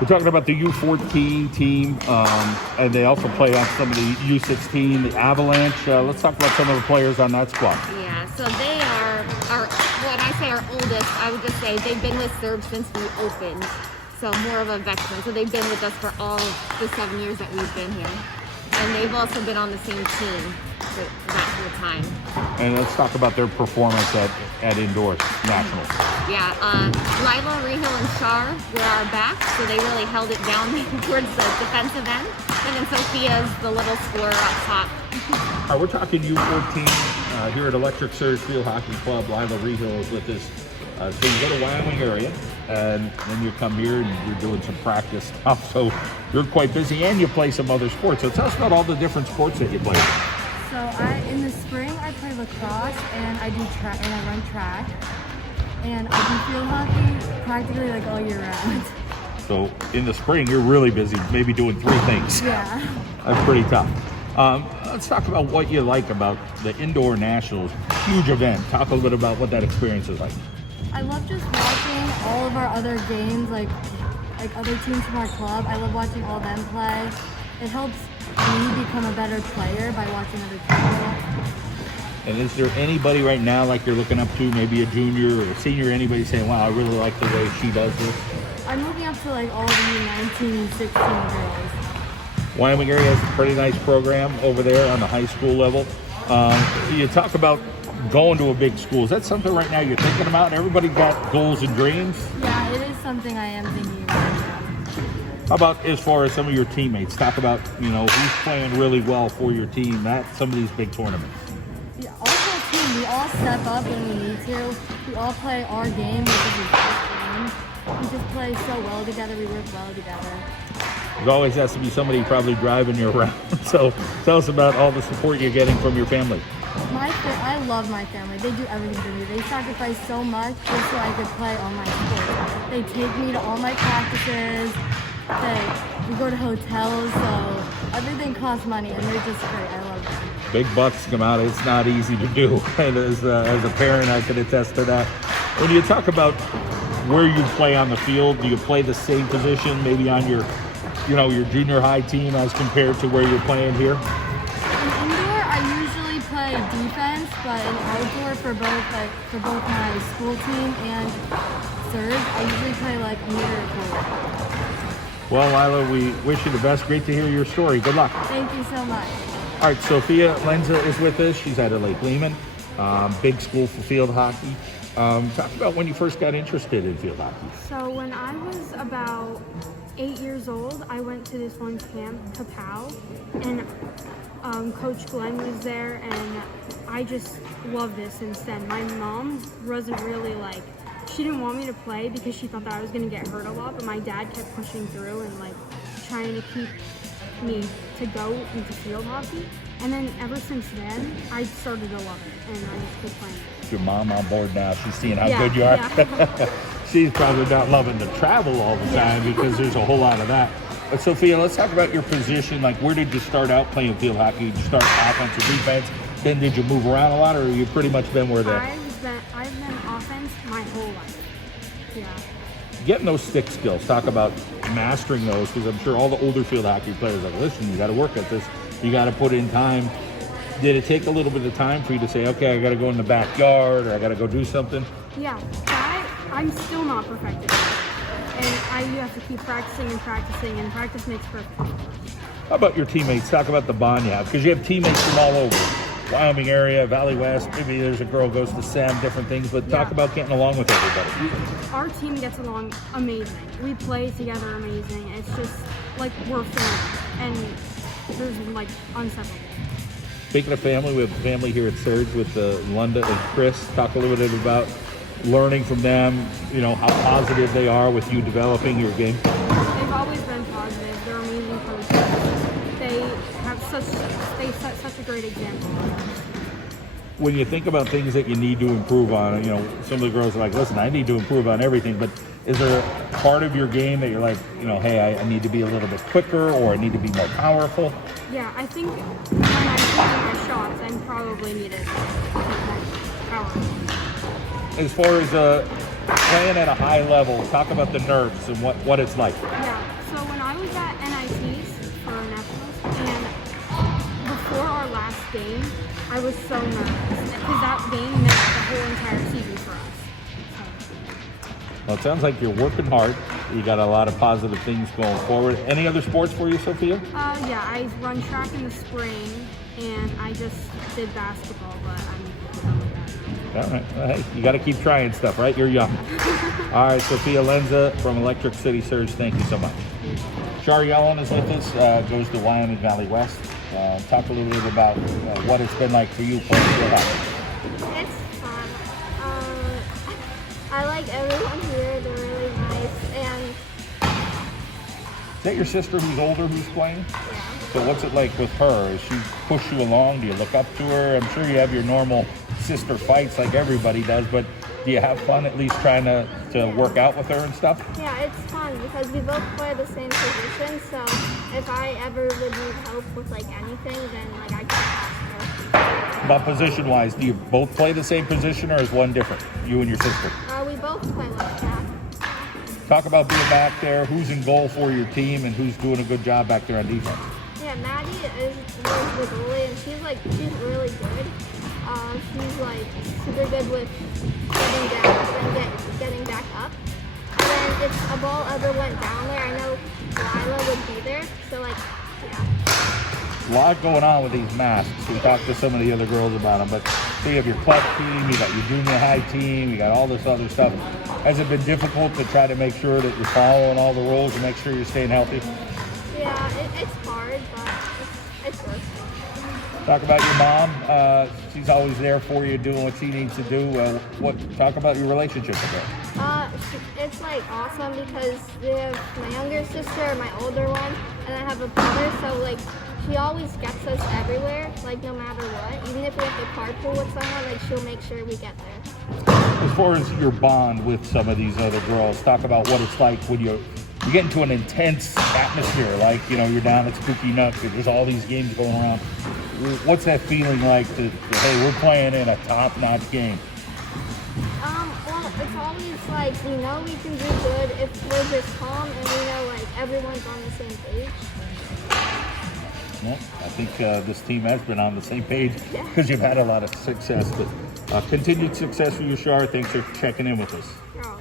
We're talking about the U14 team, and they also play on some of the U16, the Avalanche. Let's talk about some of the players on that squad. Yeah, so they are when I say our oldest, I would just say they've been with Serb since we opened. So more of a veteran. So they've been with us for all the 7 years that we've been here. And they've also been on the same team for that whole time. And let's talk about their performance at indoors nationals. Yeah, Lila, Rehil, and Shar were our backs, so they really held it down towards the defensive end. And then Sophia's the little scorer up top. We're talking U14 here at Electric Surge Field Hockey Club. Lila Rehil is with us. So you go to Wyoming area, and then you come here and you're doing some practice stuff. So you're quite busy, and you play some other sports. So tell us about all the different sports that you play. So in the spring I play lacrosse, and I do track, and I run track, and I do field hockey practically like all year round. So in the spring you're really busy, maybe doing 3 things. Yeah. That's pretty tough. Let's talk about what you like about the indoor nationals. Huge event. Talk a little bit about what that experience is like. I love just watching all of our other games, like other teams from our club. I love watching all them play. It helps me become a better player by watching other people. And is there anybody right now like you're looking up to, maybe a junior or a senior, anybody saying, wow, I really like the way she does this? I'm looking up to like all the U19, 16 girls. Wyoming area has a pretty nice program over there on the high school level. You talk about going to a big school. Is that something right now you're thinking about? Everybody got goals and dreams? Yeah, it is something I am thinking about. How about as far as some of your teammates? Talk about, who's playing really well for your team at some of these big tournaments. Yeah, also a team, we all step up when we need to. We all play our game, which is a great game. We just play so well together, we work well together. There always has to be somebody probably driving you around. So tell us about all the support you're getting from your family. I love my family. They do everything for me. They sacrifice so much just so I could play all my sports. They take me to all my practices. We go to hotels, so everything costs money, and they're just great. I love them. Big bucks come out. It's not easy to do. And as a parent, I can attest to that. When you talk about where you play on the field, do you play the same position maybe on your junior high team as compared to where you're playing here? In indoor, I usually play defense, but in outdoor for both my school team and Surge, I usually play like a meter or forward. Well, Lila, we wish you the best. Great to hear your story. Good luck. Thank you so much. All right, Sophia Lenza is with us. She's out of Lake Lehman, big school for field hockey. Talk about when you first got interested in field hockey. So when I was about 8 years old, I went to this one camp, Kapow, and Coach Glenn was there, and I just loved this since then. My mom wasn't really she didn't want me to play because she thought that I was going to get hurt a lot, but my dad kept pushing through and trying to keep me to go into field hockey. And then ever since then, I started to love it, and I just keep playing it. Your mom on board now. She's seeing how good you are. Yeah. She's probably not loving to travel all the time because there's a whole lot of that. But Sophia, let's talk about your position. Where did you start out playing field hockey? Did you start offense or defense? Then did you move around a lot, or you pretty much been where that? I've been offense my whole life. Yeah. Getting those stick skills. Talk about mastering those, because I'm sure all the older field hockey players are like, listen, you got to work at this. You got to put in time. Did it take a little bit of time for you to say, okay, I got to go in the backyard, or I got to go do something? Yeah, I'm still not perfected. And you have to keep practicing, and practice makes perfect. How about your teammates? Talk about the bond you have, because you have teammates from all over. Wyoming area, Valley West, maybe there's a girl goes to SEM, different things, but talk about getting along with everybody. Our team gets along amazing. We play together amazing. It's just we're family, and there's inseparable. Speaking of family, we have a family here at Surge with Lunda and Chris. Talk a little bit about learning from them, how positive they are with you developing your game. They've always been positive. They're amazing coaches. They set such a great example. When you think about things that you need to improve on, some of the girls are like, listen, I need to improve on everything, but is there a part of your game that you're like, hey, I need to be a little bit quicker, or I need to be more powerful? Yeah, I think when I'm taking my shots, I probably need to be more powerful. As far as playing at a high level, talk about the nerves and what it's like. Yeah, I was so nervous because that game meant the whole entire season for us. Well, it sounds like you're working hard. You got a lot of positive things going forward. Any other sports for you, Sophia? Yeah, I run track in the spring, and I just did basketball, but I'm done with that now. All right. Well, hey, you got to keep trying stuff, right? You're young. All right, Sophia Lenza from Electric City Surge, thank you so much. Shar Yellen is with us, goes to Wyoming Valley West. Talk a little bit about what it's been like for you playing field hockey. It's fun. I like everyone here. They're really nice. And Is that your sister who's older who's playing? yeah. So what's it like with her? Does she push you along? Do you look up to her? I'm sure you have your normal sister fights like everybody does, but do you have fun at least trying to work out with her and stuff? Yeah, it's fun because we both play the same position. So if I ever would need help with like anything, then like I can ask her. About position-wise, do you both play the same position or is one different, you and your sister? We both play left back. Talk about being back there, who's in goal for your team and who's doing a good job back there on defense. Yeah, Maddie is the goalie, and she's really good. She's like super good with getting down and getting back up. And then if a ball ever went down there, I know Lila would be there. So like, yeah. A lot going on with these masks. We talked to some of the other girls about them, but so you have your club team, you got your junior high team, you got all this other stuff. Has it been difficult to try to make sure that you're following all the rules and make sure you're staying healthy? Yeah, it's hard, but it's worth it. Talk about your mom. She's always there for you, doing what she needs to do. Talk about your relationship with her. It's like awesome because we have my younger sister, my older one, and I have a brother. So like, she always gets us everywhere, like no matter what. Even if we have to carpool with someone, like she'll make sure we get there. As far as your bond with some of these other girls, talk about what it's like when you get into an intense atmosphere, like you're down at Spooky Nook, there's all these games going around. What's that feeling like hey, we're playing in a top-notch game? Well, it's always like we know we can do good if we're just calm and we know like everyone's on the same page. Well, I think this team has been on the same page because you've had a lot of success. But continued success for you, Shar. Thanks for checking in with us. Oh,